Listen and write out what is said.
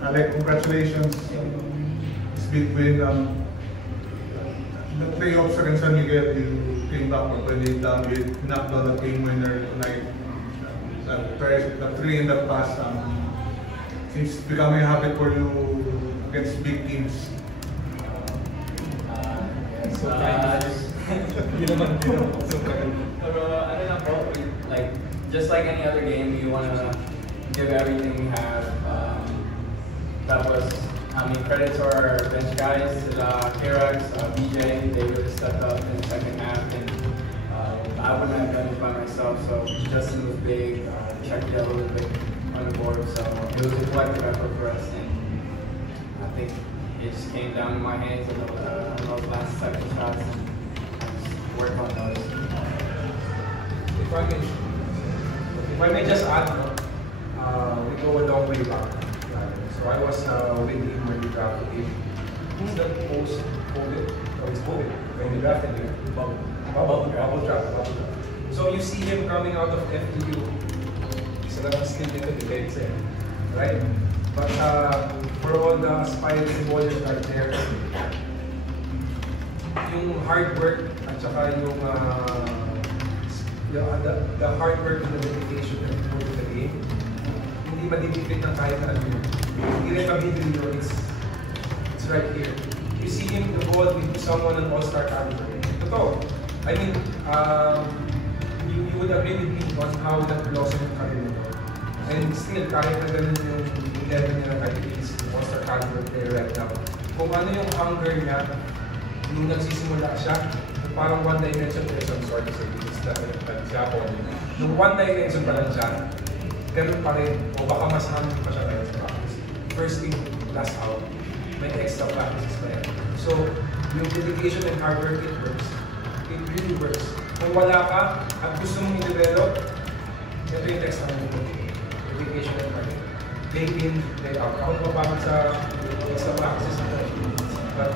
Alec, congratulations. It's big win. The playoffs against San Miguel, you came back from 28 down, you knocked down the game winner tonight. The three in the past seems becoming a habit for you against big teams. Like, just like any other game, you want to give everything you have. That was, credit to our bench guys, Kirax, BJ, they really stepped up in the second half, and I wouldn't have done it by myself, so Justin was big, checked out a little bit on the board, so it was a collective effort for us, and I think it just came down to my hands on those last second shots, and just work on those. If I may just add, we go a long way back. So I was with him when we drafted him. He's the post-COVID, it's COVID, when we drafted him. Bubble draft. So you see him coming out of FTU. He's a slip into the legs, right? But for all the aspiring bowlers out there, yung hard work at saka yung the hard work and the dedication that you put in the game, hindi madidipit ng kahit ano yun. Hindi rin mabibili yun, it's right here. You see him the ball with someone an all-star caliber. Totoo. I mean, you would agree with me on how that blossom yung career nito. And still, kahit na ganun yung level niya, kahit he's all-star caliber player right now. Kung ano yung hunger niya, nung nagsisimula siya, parang one-dimension person, sorry to say this, example. Nung one-dimension pa lang siya, ganun pa rin, o baka mas hangin pa siya tayo sa practice. First in, last out, may extra practices pa yan. So, yung dedication and hard work, it works. It really works. Kung wala ka, at gusto mong i-develop, ito yung text naman yung dedication and hard work. Day in, day out. Ako napapagod sa extra practices, but